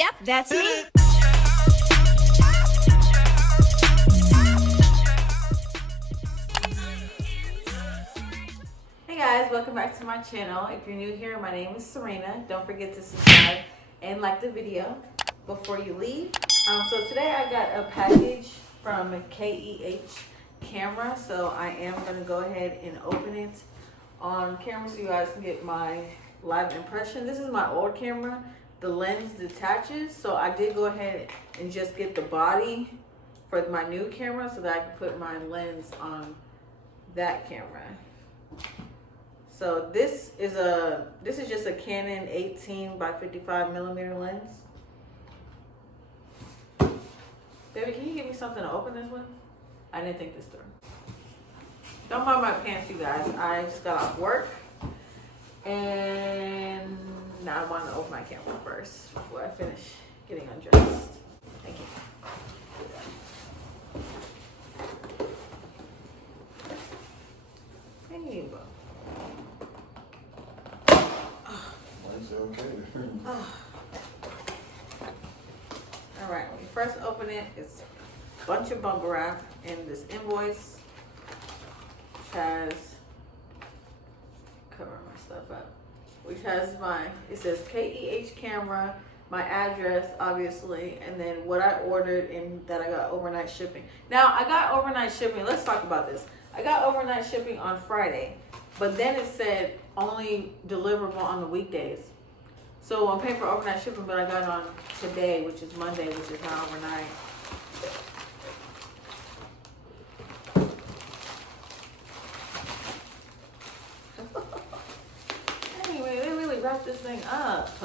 Yep, that's me. Hey guys, welcome back to my channel. If you're new here, my name is Serena. Don't forget to subscribe and like the video before you leave. So today I got a package from KEH camera, so I am going to go ahead and open it on camera so you guys can get my live impression. This is my old camera. The lens detaches, so I did go ahead and just get the body for my new camera so that I can put my lens on that camera. So this is just a Canon 18 by 55 millimeter lens. Baby, can you give me something to open this with? I didn't think this through. Don't mind my pants, you guys. I just got off work and now I want to open my camera first before I finish getting undressed. Thank you. There you go. Okay. All right, when you first open it, it's a bunch of bubble wrap and this invoice, which has, cover my stuff up, which has it says KEH camera, my address, obviously, and then what I ordered and that I got overnight shipping. Now, I got overnight shipping. Let's talk about this. I got overnight shipping on Friday, but then it said only deliverable on the weekdays. So I'm paying for overnight shipping, but I got it on today, which is Monday, which is not overnight. Anyway, they really wrapped this thing up. It's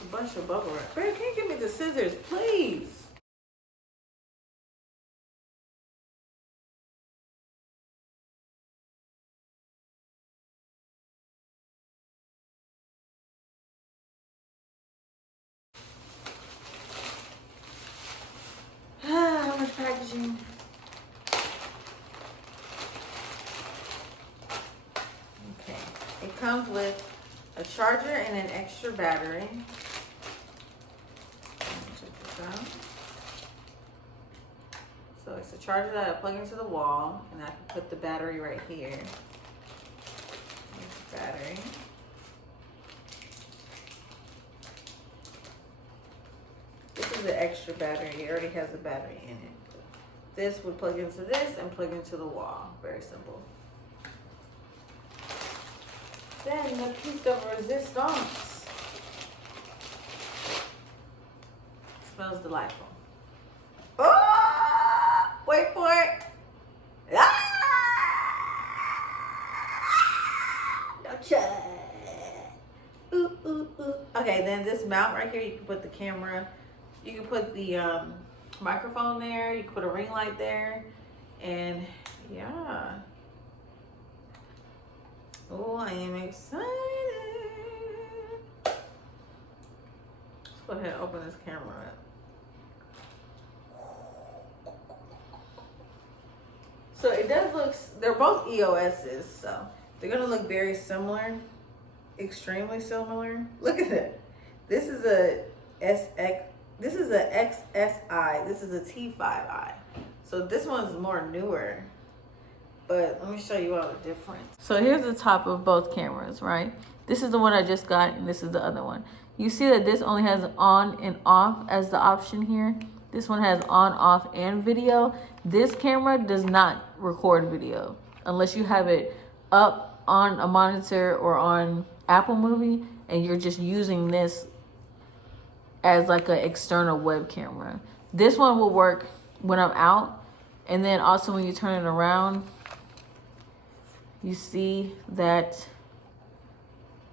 a bunch of bubble wrap. Babe, can you give me the scissors, please? How much packaging? Okay. It comes with a charger and an extra battery. Let me check this out. So it's a charger that I plug into the wall, and I can put the battery right here. Here's the battery. This is the extra battery. It already has a battery in it. This would plug into this and plug into the wall. Very simple. Then the piece of resistance. Smells delightful. Oh! Wait for it. Ah! Don't shut. Ooh, ooh, ooh. Okay, then this mount right here, you can put the camera. You can put the microphone there. You can put a ring light there. And yeah. Oh, I am excited. Let's go ahead and open this camera up. So it does look, they're both EOS's, so they're gonna look very similar, extremely similar. Look at it. This is a SX. This is a XSI. This is a T5i. So this one's more newer. But let me show you all the difference. So here's the top of both cameras, right? This is the one I just got, and this is the other one. You see that this only has on and off as the option here. This one has on, off, and video. This camera does not record video unless you have it up on a monitor or on Apple Movie, and you're just using this as like an external web camera. This one will work when I'm out, and then also when you turn it around, you see that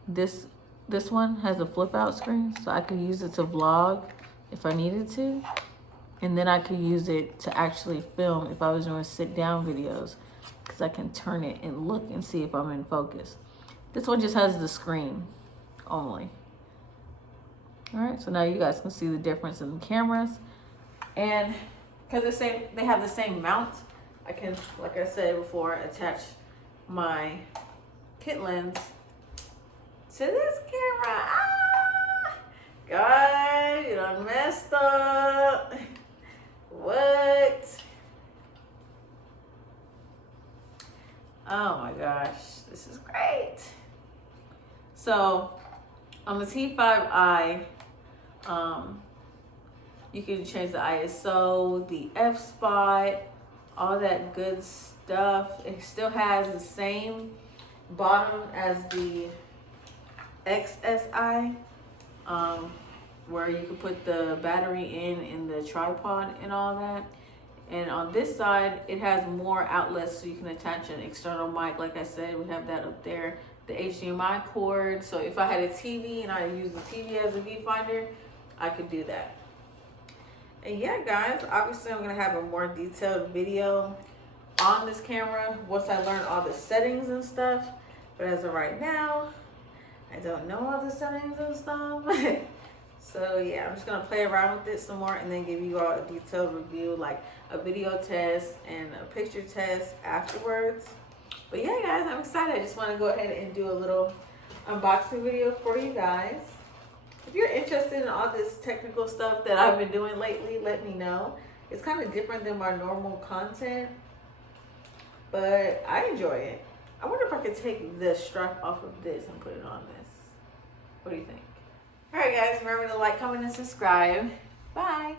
this one has a flip out screen, so I could use it to vlog if I needed to, and then I could use it to actually film if I was doing sit down videos, because I can turn it and look and see if I'm in focus. This one just has the screen only. All right, so now you guys can see the difference in the cameras. And because they have the same mount, I can, like I said before, attach my kit lens to this camera. Ah! God, you done messed up. What? Oh my gosh, this is great. So on the T5i, you can change the ISO, the f-spot, all that good stuff. It still has the same bottom as the XSI, where you can put the battery in the tripod and all that. And on this side, it has more outlets, so you can attach an external mic. Like I said, we have that up there. The HDMI cord, so if I had a TV and I use the TV as a viewfinder, I could do that. And yeah, guys, obviously I'm gonna have a more detailed video on this camera once I learn all the settings and stuff. But as of right now, I don't know all the settings and stuff. So yeah, I'm just gonna play around with it some more and then give you all a detailed review, like a video test and a picture test afterwards. But yeah, guys, I'm excited. I just want to go ahead and do a little unboxing video for you guys. If you're interested in all this technical stuff that I've been doing lately, let me know. It's kind of different than my normal content, but I enjoy it. I wonder if I could take the strap off of this and put it on this. What do you think? All right, guys, remember to like, comment, and subscribe. Bye.